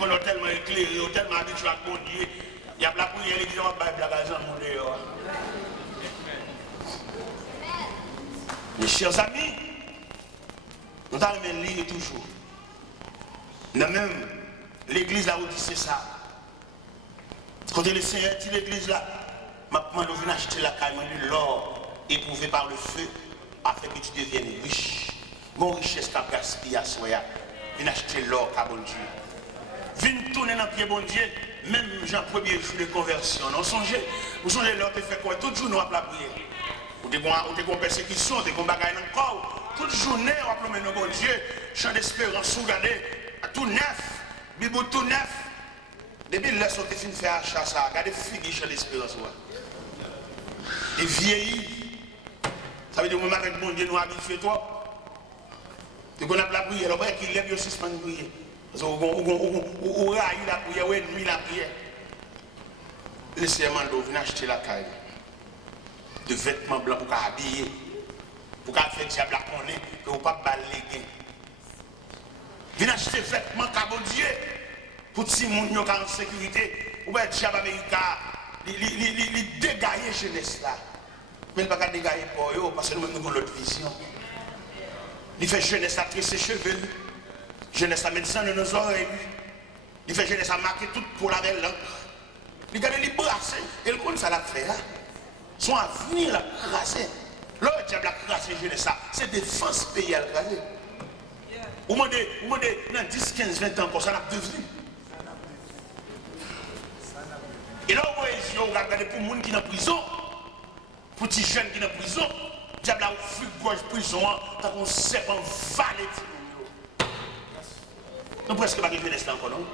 qu'on a tellement éclairé, tellement habitué à bon Dieu. Il y a la prière, l'église, on va pas la gazon, mon Dieu. Mes chers amis, nous allons lire toujours. Même l'église là où c'est ça. Quand le Seigneur dit l'église là, maintenant nous venons acheter la caille de l'or éprouvé par le feu afin que tu deviennes riche. Mon richesse qu'a gaspillé à soi, viens acheter l'or qu'a bon Dieu. Viens tourner dans le pied bon Dieu, même Jean premier jour de conversion. Vous songez l'or te fait quoi? Toute journée on a la prière. Ou des persécutions, des bagailles dans le corps. Toute journée on a promené bon Dieu, chant d'espérance, regardez, tout neuf, Bible tout neuf. Depuis là, on fin faire achat ça, regardez figue chant d'espérance. Et vieilli. Ça veut dire que moi, avec mon Dieu, nous habitués toi. Tu connais la prière, alors qu'il lève, il suspend la prière. Parce qu'on raille la prière, ou ennemi la prière. Laissez-moi venir acheter la caille. De vêtements blancs pour habiller. Pour faire diable à connaître, que vous ne pas balayer. Venez acheter des vêtements qu'à bon Dieu. Pour que si les gens sont en sécurité, ou bien le diable américain, il dégaille jeunesse là. Mais il ne va pas dégailler pour eux, parce que nous avons l'autre vision. Il fait jeunesse à tresser ses cheveux, jeunesse à médecin de nos oreilles, il fait jeunesse à marquer tout pour la belle langue. Il garde les brasser, et le compte ça l'a fait là. Son avenir l'a crasé. L'autre diable a crasé jeunesse, c'est défense pays à crasé. Au moins dans 10, 15, 20 ans, comme ça l'a devenu. Et là, vous regardez pour les gens qui sont en prison, pour les jeunes qui sont en prison, le diable a fui gorge prison, tant qu'on sait qu'on va les nous presque pas de jeunesse là encore, non?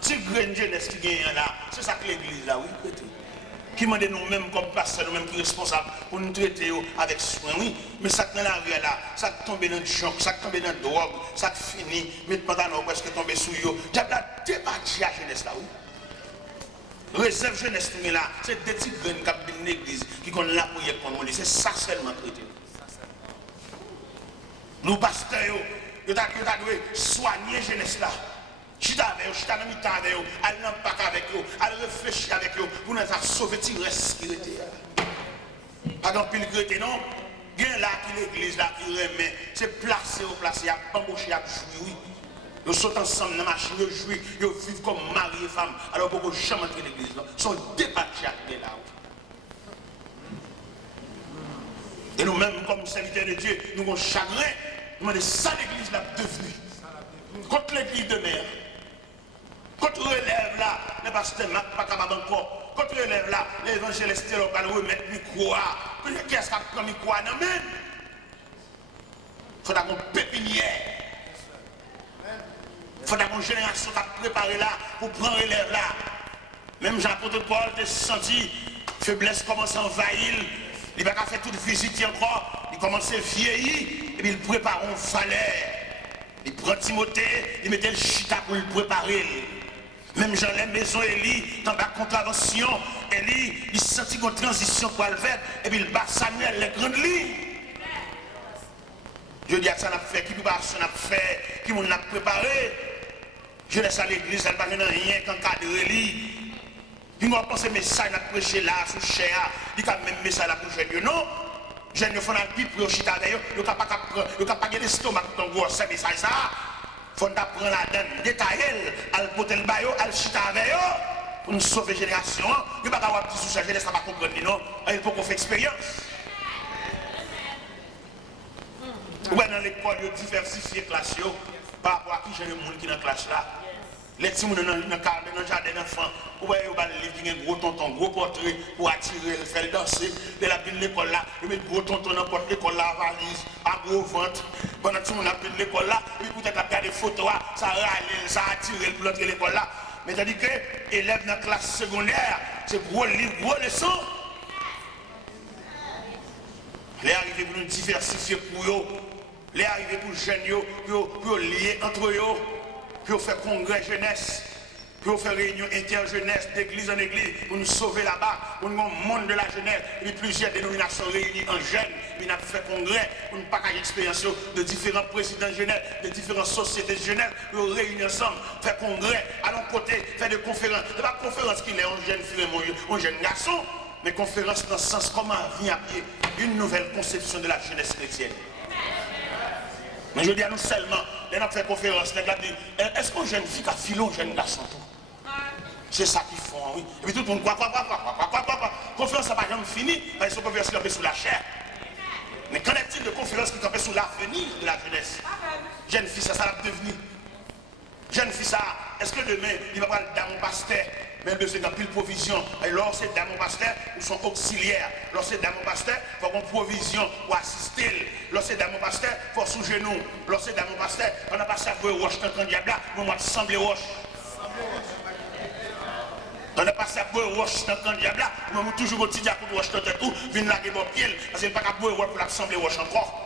Si grande jeunesse qui gagne là, c'est ça que l'église là, oui, qui m'a dit nous-mêmes comme pasteurs, nous-mêmes qui sommes responsables pour nous traiter avec soin, oui, mais ça dans la rue là, ça tombe dans le choc, ça tombe dans la drogue, ça finit, mais pendant presque tomber sous eux, le diable a débattu la jeunesse là, oui. Réserve jeunesse là, c'est des petits graines qui ont l'église, qui ont la prière pour nous, c'est ça seulement traité. Nous pasteurs, nous devons soigner jeunesse là. Chita avec eux, chita dans le temps avec eux, aller dans le parc avec eux, aller réfléchir avec eux pour nous sauver les restes qui étaient. Pas dans pile crété, non? Il y a là qui l'église là qui remet, c'est placé au placé, à bamboucher, à jouer, oui. Ils sont ensemble dans la machine, ils jouent, ils vivent comme mari et femme. Alors, beaucoup jamais entrer dans l'église. Ils sont débattus là. Et nous-mêmes, comme serviteurs de Dieu, nous avons chagrin. Nous demandons ça l'église là devenue. Contre l'église de mer. Contre relève là, le pasteur Marc pas capable encore. Contre relève là, l'évangéliste va le remettre le micro. Qu'est-ce qu'il prend le micro? Non, mais il faut avoir une pépinière. Il faut avoir une génération qui a préparé là pour prendre relève là. Même Jean-Apôtre Paul a senti faiblesse commence à envahir. Il n'a pas fait toute visite encore. Il commence à vieillir et puis il prépare un falaire. Il prend Timothée, il mettait le chita pour le préparer. Même Jean les maisons Élie, dans la contravention, Élie, il sentit une transition pour le faire et puis il bat Samuel les grandes lignes. Je dis à ça, on a fait, qui peut pas on a fait, qui on a préparé. Je laisse à l'église, elle ne va rien qu'en cadre Élie. Il m'a pensé message à prêcher là, sous cher, il y a même message à pour jeune, non? Jeune, il faut un pipe pour chita d'ailleurs, il n'y a pas de l'estomac pour ton gros, c'est message ça. Il faut apprendre la donne, détailler, à le poter le baillot, à le chita avec eux, pour nous sauver la génération. Il n'y a pas d'avoir petit sous-chargé, ça va comprendre, non? Il faut qu'on fasse expérience. Ouais, dans l'école, il y a diversifié la classe, par rapport à qui j'ai le monde qui est dans la classe là. Les petits gens dans le jardin d'enfants, ouais, ils ont un gros tonton, gros portrait pour attirer, faire danser. De la ville de l'école là, ils mettent gros tonton dans porte l'école là, valise, à gros ventre. Pendant que tout le monde a pris l'école là, puis peut-être à des photos, ça râle, ça attire pour l'autre l'école là. Mais c'est-à-dire que élèves dans la classe secondaire, c'est gros livre, gros leçon. Les arrivés pour nous diversifier pour eux, les arrivés pour les jeunes, pour lier entre eux. Pour faire congrès jeunesse, pour faire réunion interjeunesse d'église en église, pour nous sauver là-bas, pour nous monde de la jeunesse, et plusieurs dénominations réunies en jeunes, puis nous avons fait congrès, pour nous partager l'expérience de différents présidents de jeunesse, de différentes sociétés de jeunesse, pour réunir ensemble, faire congrès, à l'autre côté, faire des conférences. Ce n'est pas conférence qu'il est un jeune fille, un jeune garçon, mais conférence dans le sens comment vient à pied une nouvelle conception de la jeunesse chrétienne. Mais je dis à nous seulement, les gens fait conférence, les gens disent, est-ce qu'un jeune fille a filé un jeune garçon tout? C'est ça qu'ils font, oui. Et puis tout le monde, quoi. Conférence, ça n'a pas jamais fini, parce que conférence qui campait sous la chair. Mais qu'en est-il de conférence qui campait sous l'avenir de la jeunesse? Jeune fille, ça va devenir. Jeune fille, ça, est-ce que demain, il va pas dans mon pasteur? Mais de c'est dans pile provision. Et lorsque dans mon pasteur, ou son auxiliaire. Lorsque dans mon pasteur, il faut qu'on provision ou assister. Lorsque dans mon pasteur, il faut sous genou. Lorsque dans mon pasteur, on n'a pas ça pour roche dans le diable là, on va sembler roche. On n'a pas ça pour roche dans le diable là, on va toujours au petit diable pour roche dans le tout, venir laguer mon pied, parce qu'il n'y a pas qu'à pour roche pour la sembler roche encore.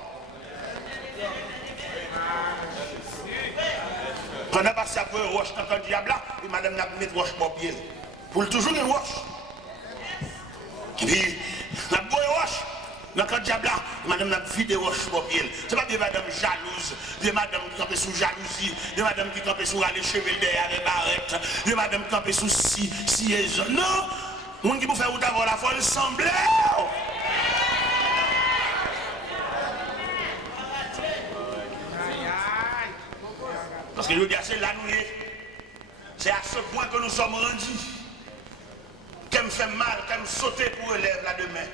On a passé à pour roche dans le diable là, et madame n'a mis roche pour pied. Pour toujours une roche. Et puis, la pour roche dans le diable là, madame n'a vidé roche pour pied. C'est pas des madame jalouses, des madame qui campent sous jalousie, des madame qui campent sous aller cheveux derrière les barrettes, des madame qui campent sous siège. Non! Moun qui peut faire ou avoir la foi, il semble. Parce que je veux dire, c'est là nous, c'est à ce point que nous sommes rendus. Qu'elle me fait mal, qu'elle me sauter pour élève là demain.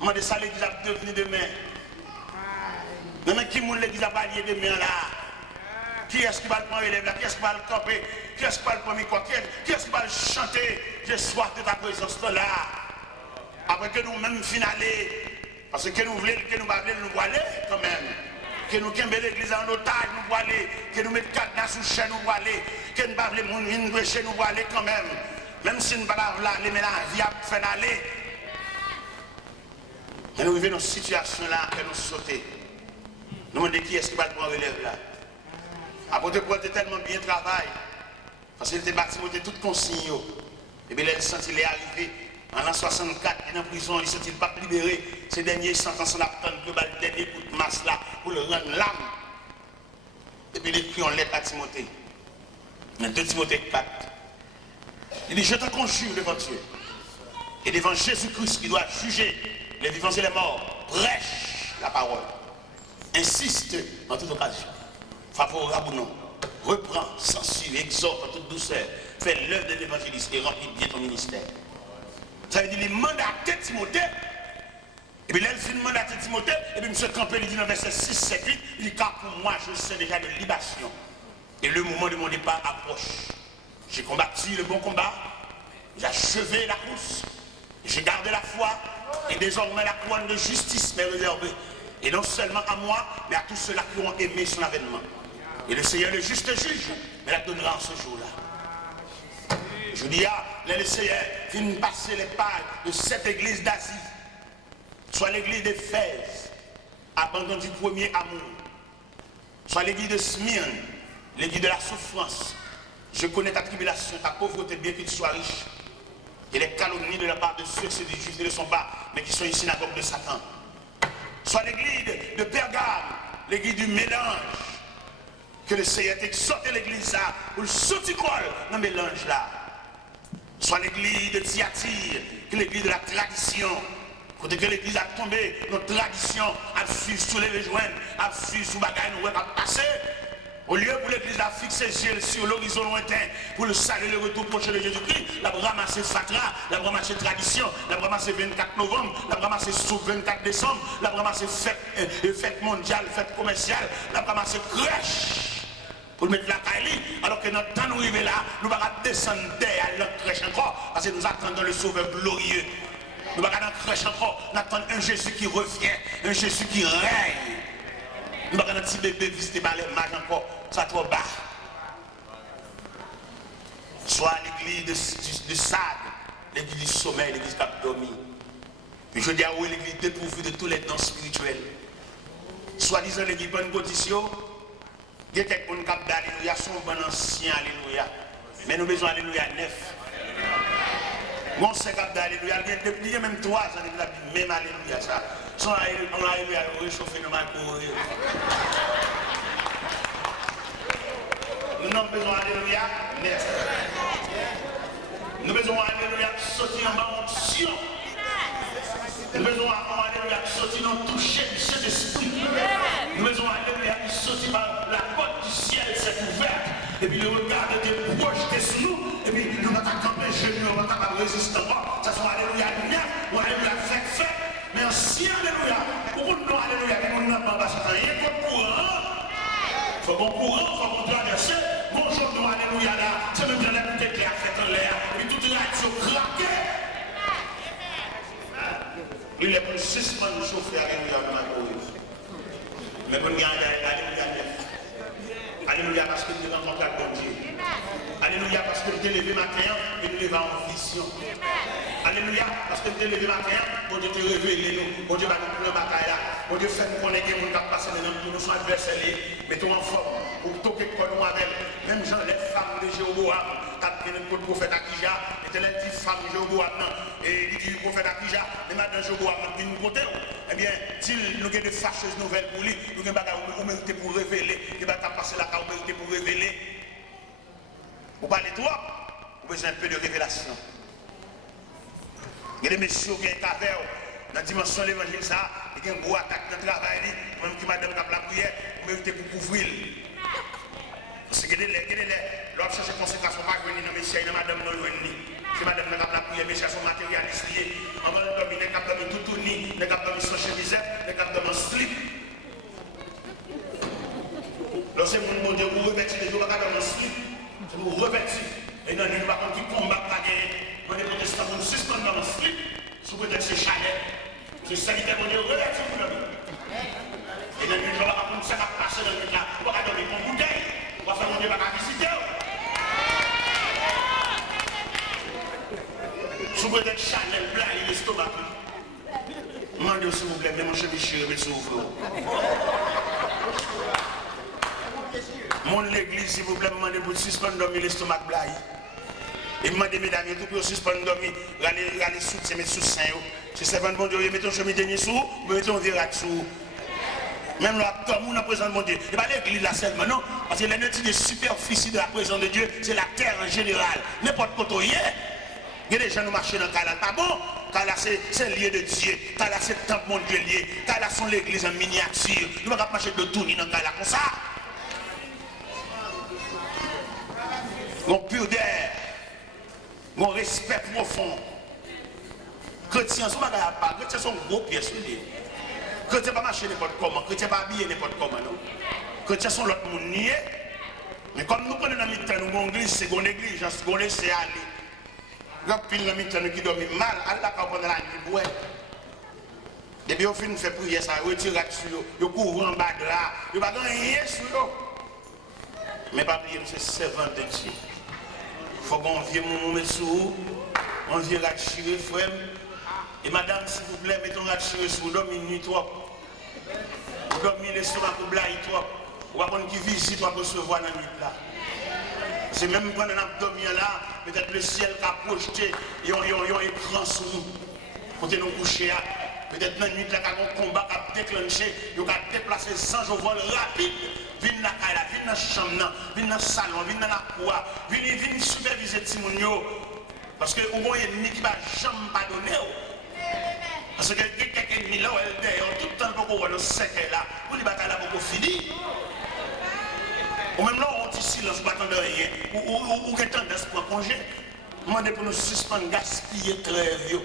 Moi, de ça, l'église a devenu demain. Maintenant, qui moun l'église a vallié demain là? Qui est-ce qui va le prendre élève là? Qui est-ce qui va le camper? Qui est-ce qui va le prendre micro? Qui est-ce qui va le chanter? J'ai soif de ta présence là. Après que nous-mêmes finaler, parce que nous voulons, que nous voulons nous voiler quand même. Que nous quittons l'église en otage, nous voiler. Que nous mettons cadenas sous chaîne, nous voiler. Que nous ne voulons pas nous prêcher, nous voiler quand même. Même si nous ne voulons pas les ménages, il y a fait aller. Mais nous vivons dans une situation là que nous sautons. Nous demandons qui est-ce qui va prendre relève là. Après de quoi tellement bien travail. Parce qu'il était bâti, il était tout consigne. Et bien, il a senti qu'il est arrivé. En l'an 64, il est en prison, il ne s'est pas libéré. Ces derniers sentences là, le dernier coup de masse là, pour le rendre l'âme. Et puis il écrit en lettre à Timothée. Dans 2 Timothée 4. Il dit, je te conjure devant Dieu et devant Jésus-Christ qui doit juger les vivants et les morts. Prêche la parole. Insiste en toute occasion. Favorable ou non. Reprends, censure, exhorte en toute douceur. Fais l'œuvre de l'évangéliste et remplis bien ton ministère. Ça veut dire qu'il mandatait Timothée. Et puis là, il finit mandater Timothée. Et puis M. Campbell, il dit dans verset 6, 7, 8, il dit, car pour moi, je sais déjà de libation. Et le moment de mon départ approche. J'ai combattu le bon combat. J'ai achevé la course. J'ai gardé la foi. Et désormais, la couronne de justice m'est réservée. Et non seulement à moi, mais à tous ceux-là qui ont aimé son avènement. Et le Seigneur, le juste juge, me la donnera en ce jour-là. Je dis à les Seigneur, viennent passer les pages de cette église d'Asie, soit l'église d'Éphèse, abandon du premier amour, soit l'église de Smyrne, l'église de la souffrance. Je connais ta tribulation, ta pauvreté, bien que tu sois riche. Et les calomnies de la part de ceux qui se disent justes ne le sont pas, mais qui sont une synagogue de Satan. Soit l'église de Pergame, l'église du mélange. Que le Seigneur t'exhorte l'église là, pour le sauticole dans le mélange là. Soit l'église de Thyatire, que l'église de la tradition. Côté que l'église a tombé, notre tradition a suivi sous les rejoindre, a suivi sous bagaille, nous va passer. Au lieu pour l'église à fixer sur l'horizon lointain, pour le salut le retour prochain de Jésus-Christ, la ramasser fatra, la ramasser tradition, la ramasser 24 novembre, la ramasser sous 24 décembre, la ramasser fête mondiale, fête commerciale, la ramasser crèche. Pour mettre la caille, alors que notre temps nous arrive là, nous ne pouvons pas descendre derrière notre crèche encore, parce que nous attendons le Sauveur glorieux. Nous ne pouvons pas dans crèche encore, nous attendons un Jésus qui revient, un Jésus qui règne. Nous ne pouvons pas un petit bébé visité par les mages encore, ça trop bas. Soit l'église de Sade, l'église du sommeil, l'église qui a dormi. Puis je dis à vous, l'église dépourvue de tous les dons spirituels. Soit disant l'église bonne condition. Il y a quelqu'un qui a d'alléluia, son bon ancien alléluia. Mais nous avons besoin d'alléluia neuf. Mon Seigneur d'alléluia, il y a même 3 ans, même alléluia ça. Son alléluia, réchauffer nos mains pour nous avons besoin d'alléluia neuf. Nous avons besoin d'alléluia sortir en bas onction. Nous avons besoin d'alléluia sortir dans toucher du Saint-Esprit. Nous avons besoin d'alléluia sortir par la porte du ciel s'est ouverte. Et puis le regard était projeté sur nous. Et puis nous avons campé genoux, nous avons résisté encore. Ça soit alléluia neuf ou alléluia fait. Mais si alléluia, pour nous alléluia, nous n'avons pas rien contre courant. Il faut qu'on courant, il faut qu'on traverse. Bonjour nous alléluia là. C'est même dans la bouteille qui a fait en l'air. Et toute la radio craquée. Il est pour suspendre le chauffeur alléluia dans la course. Mais pour nous alléluia neuf. Alléluia parce que tu es dans ton cadre de Dieu. Alléluia parce que tu t'es levé matin et tu t'es levé en vision. Alléluia parce que tu t'es levé matin pour te révéler nous. Pour Dieu va nous prendre la bataille là. Pour Dieu faire nous connaître que nous avons passé dans nous sommes adversaires. Mettons en forme pour toquer quoi nous avec. Même Jean, les femmes de Jéroboam, quand il y a le prophète Akija, et les petites femmes de Jéroboam, et il dit le prophète Akija, et maintenant Jéroboam vient nous côté. Eh bien, s'il nous a des fâcheuses nouvelles pour lui, nous avons des mérité pour révéler, nous avons passé la carte mérité pour révéler. Vous parlez de toi, vous avez besoin un peu de révélation. Il y a des messieurs qui ont caverne dans la dimension de l'évangile, ça, il y a une grosse attaque dans le travail, même qui madame a la prière, vous méritez pour couvrir. Parce que l'autre cherche conséquence, on ne va pas venir dans le messieurs, il y a madame non loin. Si madame n'a pas la prière, messieurs sont matérialistes, on va dormir, les cap dormir tout tourné, les cap dormir sans chemisette, les cap dormir slip. Lorsque mon Dieu vous revêtit, les jours ne pas dormir slip, c'est vous revêtir. Et dans les gens qui combattent pas gagner, on est protestants pour nous suspendre dans le slip, sous prétexte c'est chalet. C'est sanitaire, mon Dieu revêtit pour dormir. Et dans les gens là, on ne sait pas passer dans le là, on va dormir pour bouteille. On va faire mon Dieu va visiter. Sous prétexte Chanel, plat et l'estomac. Demandez s'il vous plaît, mais mon cheveu mais s'il vous plaît. Mon l'église, s'il vous plaît, demandez pour suspendre dormir l'estomac blaye. Et demandez mesdames, tout pour suspendre dormir, aller sous, mettre sous sein. Si c'est bon Dieu, mettez un chemin dernier sous, mettez un virage sous. Même là, comme on a présent de mon Dieu. Et pas l'église là seulement, non. Parce que l'ennemi de superficie de la présence de Dieu, c'est la terre en général. N'importe quoi, il y a des gens qui marchent dans le cas là. Pas bon. Car là, c'est lié de Dieu. Car là, c'est le temple mon Dieu lié. Car là, sont l'église en miniature. Nous ne pouvons pas marcher de tout dans le cas là comme ça. Mon pudeur, mon respect profond. Chrétiens sont pas chrétiens sont gros pièces. Chrétiens pas marcher n'importe comment, chrétiens pas habiller n'importe comment. Chrétiens sont l'autre monde nié. Mais comme nous prenons dans le temps, nous avons une église, c'est une négligence, nous laissons aller. Nous pile dans le temps qui dorment mal, Allah quand on a la nuit. Depuis au fin nous fait prier ça, retire sur eux, ils couvrent en bas de là, ils ne pas rien sur eux. Mais pas prier, c'est servant de Dieu. Il faut qu'on vienne mon sous, on vient retirer frère. Et madame, s'il vous plaît, mettons retirer sous, dormir une nuit trop. Vous dormez l'estomac pour blague trop. Ou pas qu'on qui visite, on va recevoir dans la nuit là. C'est même quand on a dormi là, peut-être le ciel qui a projeté, et on écran sur nous. Pour nous coucher là. Peut-être dans la nuit là, quand on combat a déclenché, on a déplacé sans vol rapide. Viens dans la caille, viens dans la chambre, viens dans le salon, viens dans la cour, viens superviser Timounio. Parce que au moins, il y a une qui ne va jamais pardonner. Parce que quelqu'un qui est là, elle est tout le temps pour qu'on le sait là. Pour les batailles là, pour qu'on finisse. Ou même là, on dit silence, pas de rien. Ou qu'il y a tendance pour un congé. Demandez pour nous suspendre, gaspiller trêve.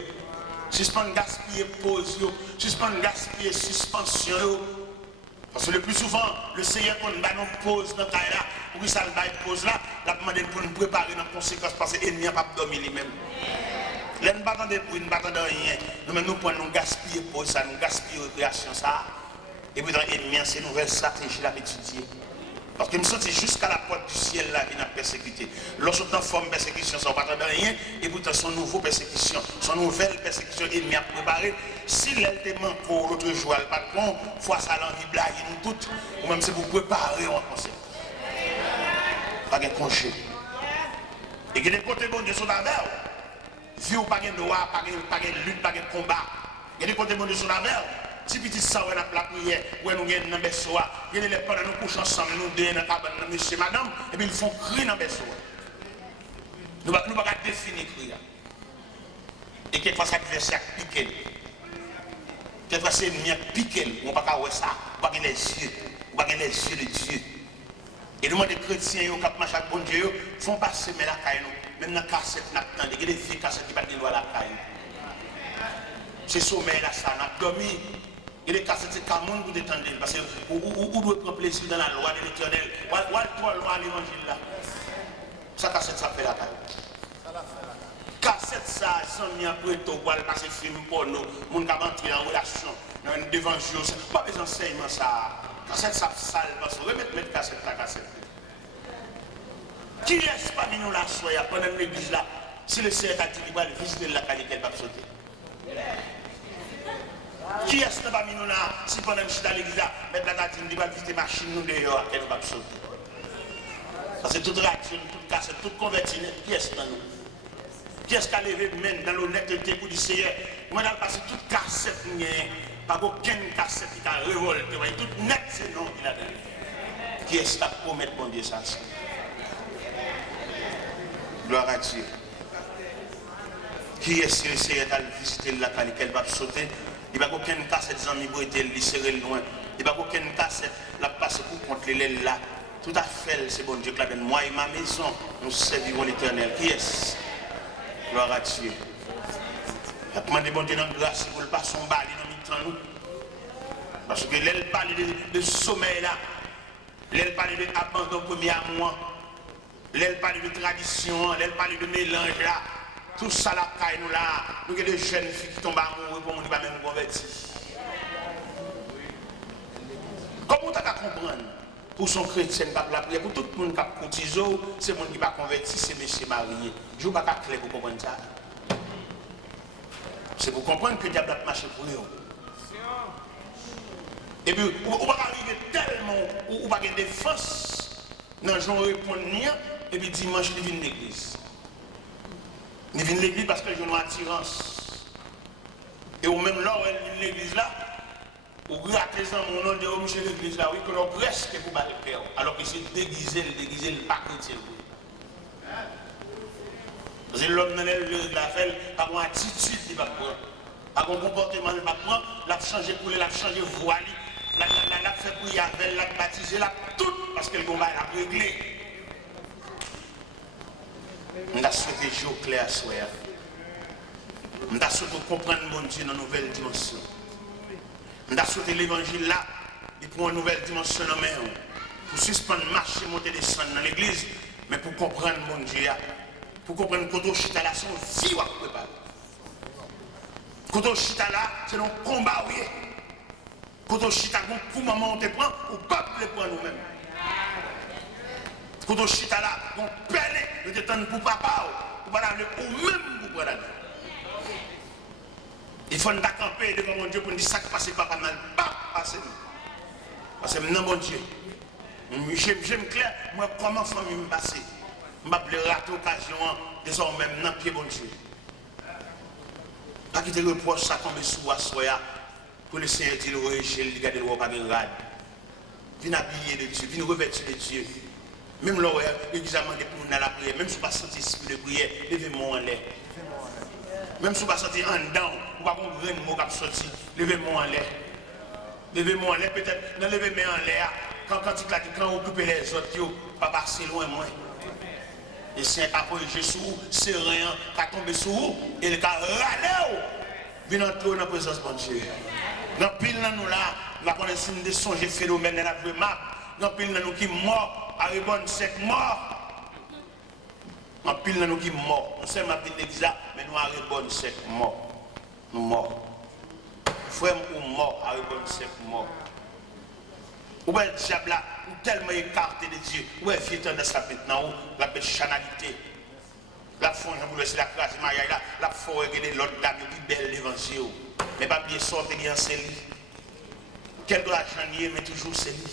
Suspendre, gaspiller pause. Suspendre, gaspiller suspension. Parce que le plus souvent, le Seigneur, quand nous pause dans le cas là, pour qu'il s'aille pause là, la demande pour nous préparer dans les conséquences parce que l'ennemi n'a pas dormi lui-même. Là, nous ne battons de bruit, nous ne battons de rien. Nous-mêmes, nous prenons, nous gaspiller pause ça, nous gaspiller récréation ça. Et puis dans l'ennemi, c'est une nouvelle stratégie à étudier. Parce que nous sommes jusqu'à la porte du ciel là, qui n'a persécuté. Lorsqu'on est en forme de persécution, ça ne va pas de rien. Et pourtant, son nouveau persécution, son nouvelle persécution, l'ennemi a préparé. Si elle te manque l'autre jour, elle pas de bon, fois ça l'envie de blaguer nous toutes, ou même c'est pour préparer en conséquence. Pas de congé. Et que des côtés bon Dieu sont avec vous. Vie ou pas de droit, pas de lutte, pas de combat. Et des côtés bon Dieu sont avec vous. Si petit ça, on a la prière, où nous sommes dans le berceau, il y a les pendant nous couchons ensemble, nous deux dans la cabane, monsieur, madame, et puis ils font crier dans le berceau. Nous ne pouvons pas définir crier. Et quelquefois, ça adversaire piqué. Quelquefois, c'est mien piqué. On ne peut pas voir ça. On ne peut pas les yeux. On ne peut pas les yeux de Dieu. Et nous, des chrétiens, qui marchent avec bon Dieu, font passer mais la caille. Même dans la cassette, il y a des filles cassettes qui ne peuvent pas la caille. C'est sommeil là, ça, on a dormi. Et les cassettes, c'est comme monde pour détendre. Parce que vous doit prendre plaisir dans la loi de l'éternel. Ou toi, loi à l'évangile là. Ça, cassette, ça fait la caille. Cassette, ça, sans n'y après, tu vas passer film porno. Mon qui va entrer en relation. Devant Dieu, c'est pas des enseignements, ça. Cassette, ça sale. Parce que remettre cassette, la cassette. Qui est-ce parmi nous là, soya, pendant l'église là? Si le Seigneur a dit qu'il va visiter la qualité, il va sauter. Qui est-ce parmi nous là, si pendant que je suis dans l'église là, mettre la tatine, il va visiter la machine, nous dehors, elle va sauter. Parce que toute réaction, toute cassette, toute convertie, qui est-ce dans nous? Qui est-ce qui a levé même dans l'honnêteté pour dire Seigneur? Moi, dans le passé, toute cassette, pas aucune cassette qui a révolté, toute net, c'est non qu'il a donné. Qui est-ce qui a promis bon Dieu ça? Gloire à Dieu. Qui est-ce que le Seigneur a visité la qualité qu'elle va sauter? Il n'y a pas aucune cassette, amis, pour être serré loin. Il n'y a pas aucune cassette, la passe pour contre les là. Tout à fait, c'est bon Dieu qui l'a donné. Moi et ma maison, nous servirons l'Éternel. Qui est-ce? Gloire à Dieu. Je demande bon Dieu dans la grâce pour le pas son bali dans le temps nous. Parce que l'aile parle de sommeil là. L'aile parle de abandon premier à moi. L'aile parle de tradition, l'aile parle de mélange là. Tout ça là, nous là, nous avons des jeunes filles qui tombent amoureux pour nous qui ne sont même convertis. Comment tu as comprendre? Pour son chrétien, la prière, pour tout le monde qui a cotisé, c'est le monde qui ne va pas convertir, c'est monsieur marié. Je ne veux pas clair pour comprendre ça. C'est pour comprendre que le diable a marché pour eux. Et puis, on va arriver tellement, on va avoir des défense, dans le genre répondre, et puis dimanche, il vient de l'église. Il vient de l'église parce que j'ai une attirance. Et au même là, où elle vient de l'église là, ou gratte les hommes, on a dit, oh, monsieur l'église là, oui, que l'on presque pour battre le cœur. Alors que c'est déguisé, le pas chrétien. Parce que l'homme dans l'église là, fait, par une attitude, il va prendre. Par un comportement, il va prendre, l'a changé pour l'a changé voile, l'a fait prier avec, l'a baptisé, l'a tout, parce que le combat l'a réglé. On a souhaité jouer au clair à soi. On a souhaité comprendre mon Dieu dans une nouvelle dimension. On a souhaité l'évangile là, et pour une nouvelle dimension dans main. Pour suspendre, marcher, monter, descendre dans l'église, mais pour comprendre mon Dieu. Pour comprendre que quand on chita là, c'est une vie à préparer. Quand on chita là, c'est un combat. Quand on chita, pour maman, on te prend, ou pas le prendre nous-mêmes. Quand on chita là, on pèle, nous te tendons pour papa, ou pas ou même pour prendre. Il faut nous camper devant mon Dieu pour nous dire ça qui passe papa mal, pas passer. Parce que non, mon Dieu, j'aime clair, moi, comment famille me passer. Je vais rater l'occasion, désormais, dans le pied, bon Dieu. Pas quitter le reproche, ça tombe sous soi, pour le Seigneur dire, il garde le roi pas de rade. Viens habiller de Dieu, viens revêtir de Dieu. Même là, l'église a demandé pour nous dans la prière, même si vous ne pas senti esprit de prière, levez-moi en l'air. Même si vous ne pas senti en dedans, vous ne pas comprendre le mot qui a sorti, levez-moi en l'air. Levez-moi en l'air, peut-être, non, levez-moi en l'air. Quand vous occupez les autres, vous ne pas passer loin, moi. Et si un capot Jésus, c'est rien, qui a tombé sur vous, et il a râlé, venez entrer dans la présence de Dieu. Dans pile dans nous là, la connaissance des songes phénomènes, elle a vu map. Dans pile dans nous qui mort, à rebonne sec mort. En pile dans nous qui mort. On sait ma petite l'église là, mais nous à rebonne sec mort. Nous morts. Frère ou mort, à rebonne sec mort. Ou bien le diable là, ou tellement écarté de Dieu. Ou est vieux tendance à maintenant, la bête chanalité. La fond, je vous laisse la classe, la faut regarder l'autre dame qui belle devant Dieu. Mais pas bien sortir en célie. Quel doit changer, mais toujours célie.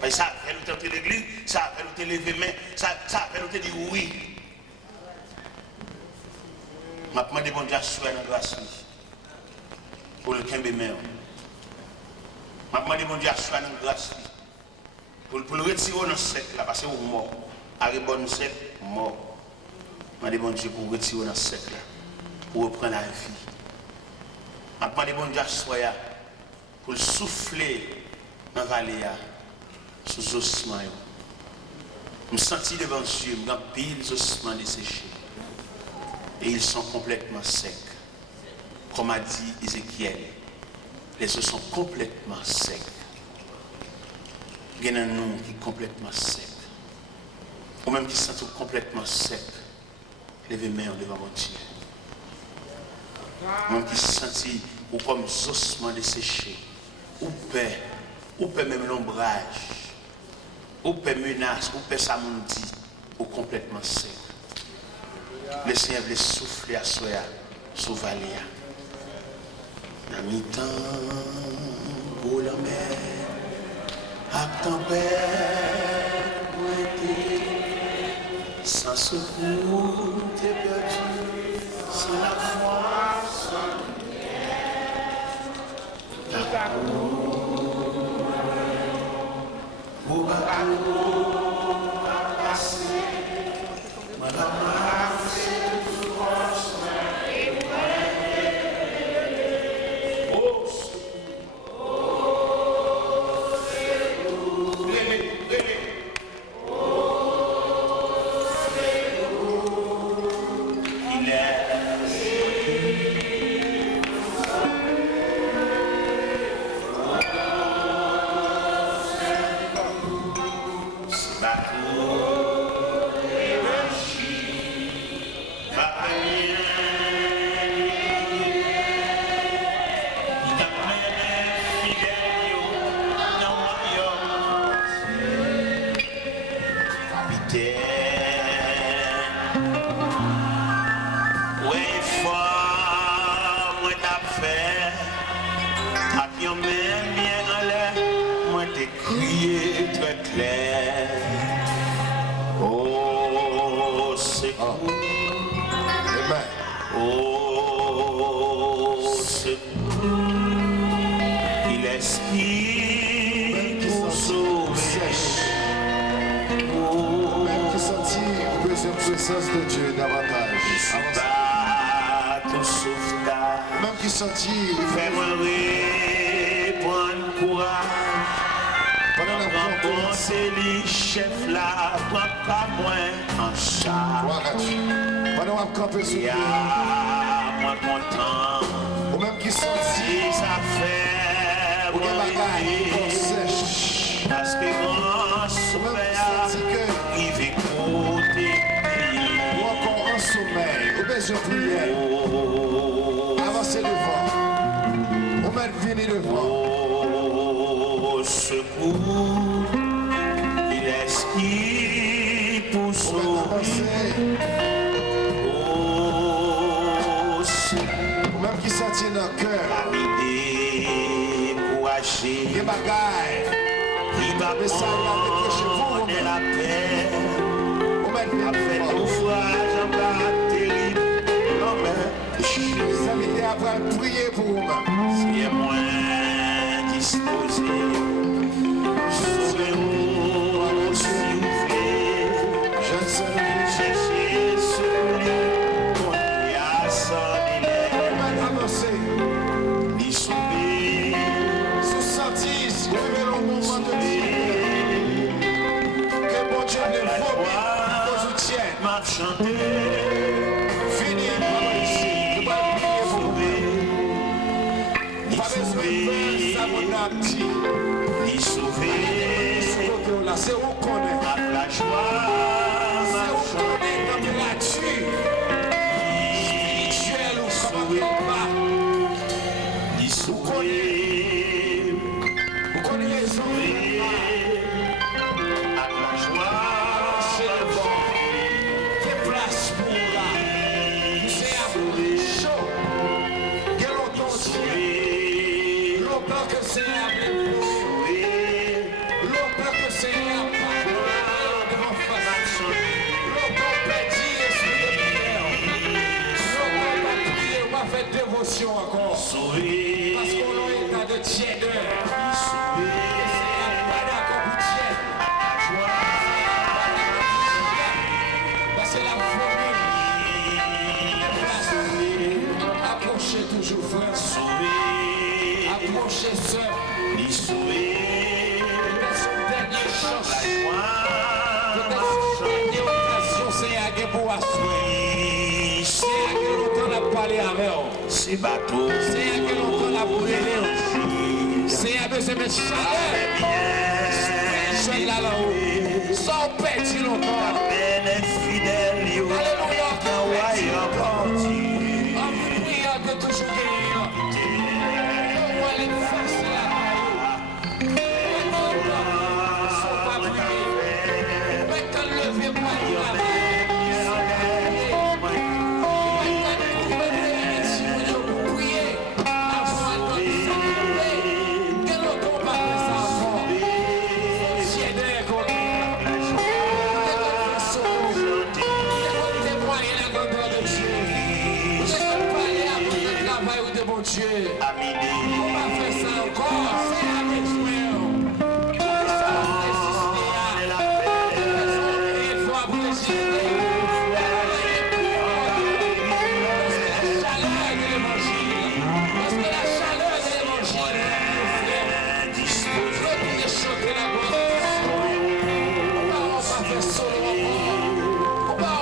Parce que ça fait nous tenter l'église, ça fait nous lever main, ça fait nous dire oui. Je demande bon Dieu à soi dans grâce pour le kembe mère. Je demande bon Dieu à soi dans grâce pour le retirer dans le cercle là parce que vous mort. Arrêt bon cercle mort. Je demande bon Dieu pour retirer dans le cercle là pour reprendre la vie. Je demande bon Dieu à soi pour souffler dans la vallée sous les ossements. Je me sentis devant Dieu, je me pile les ossements desséchés. Et ils sont complètement secs. Comme a dit Ézéchiel, les os sont complètement secs. Il y en a nous qui sont complètement secs. Ou même qui sont complètement secs. Levez main devant mon Dieu. Même qui sont ou comme ossements desséchés. Ou paix même l'ombrage. Ou paix menace, ou paix samundi, ou complètement sec. Le Seigneur veut souffler à soi, sous vallée. Dans mi-temps, pour la mer, à tempête, sans secours, t'es perdu, sans la foi, sans lumière. Au bateau à passer, madame a fait tout force et crier très clair. Oh, secours. Oh, secours. Il est qui pour sauver. Même qui sentit la présence de Dieu davantage. Tout sauvetage. Même qui sentit. Fais-moi prendre courage. Pendant la Bon, c'est les chefs là, toi pas moins en charge. Pendant la campagne sur il y a moins content. ou même qui sentit. Si ça fait Ou des bagailles sèches. parce que mon sommeil il veut côté. Ou encore en sommeil, ou besoin de prière. Avancez devant. Ou même venir devant. Secours, il est qui pour sauver. Oh, secours, même qui sentit dans le cœur. l'idée pour agir. Des bagailles. Il va prendre la paix. Ou même Après l'ouvrage en bas terrible. Non mais, les amis après prier pour vous-même. c'est moins disposé. Chanter, fini ici, nous allons prier pour vous. les sauver, là, c'est où qu'on est. à la joie, C'est où qu'on est, température. Spirituelle ou comment pas. les sauver, Vous connaissez les hommes. à la joie, C'est le bon. Place pour là. C'est un peu chaud. Quel autre Dieu. Longtemps que c'est un peu longtemps que c'est un peu devant face. Longtemps petit et sur le prière. Longtemps condition encore. Sauvé. Parce qu'on a un état de tièdeur. Sauvé. Et c'est pas d'accord pour tiède. Parce que la famille. Approchez toujours, frère. Sauvé. Approchez, sœur. Sauvé. Peut-être son dernière chance. La joie. Peut-être son dernière occasion, c'est à gué pour assurer. C'est à quel longtemps on a parlé avec eux. C'est bateau. C'est à quel longtemps on a brûlé. C'est à besoin de chaleur. Je là là-haut. Sans petit longtemps. Alléluia. En vous priant de toujours guérir. On va les face là. Sont pas brûlés. Maintenant, levez-moi là. Dieu, on va faire ça encore, c'est avec toi. Ça va résister à il faut apprécier la chaleur de l'évangile. Parce que la chaleur de l'évangile, je vais chanter la gloire. On va faire solo encore. On va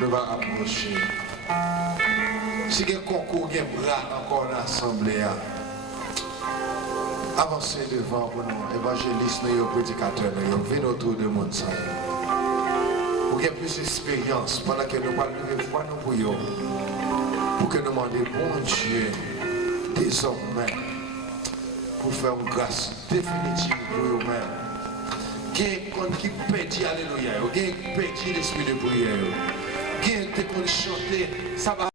nous va approcher. Si il y a un concours, il y a un bras encore dans l'assemblée, avancez devant pour nous, évangélistes, nous, prédicateurs, nous, venez autour de monde. Pour qu'il y ait plus d'expérience, pendant que nous parlons de foi, nous prions, pour que nous demandions, bon Dieu, désormais, pour faire une grâce définitive pour vous-même. Qui perdit, alléluia, qui perdit l'esprit de prière, qui est chanter, ça va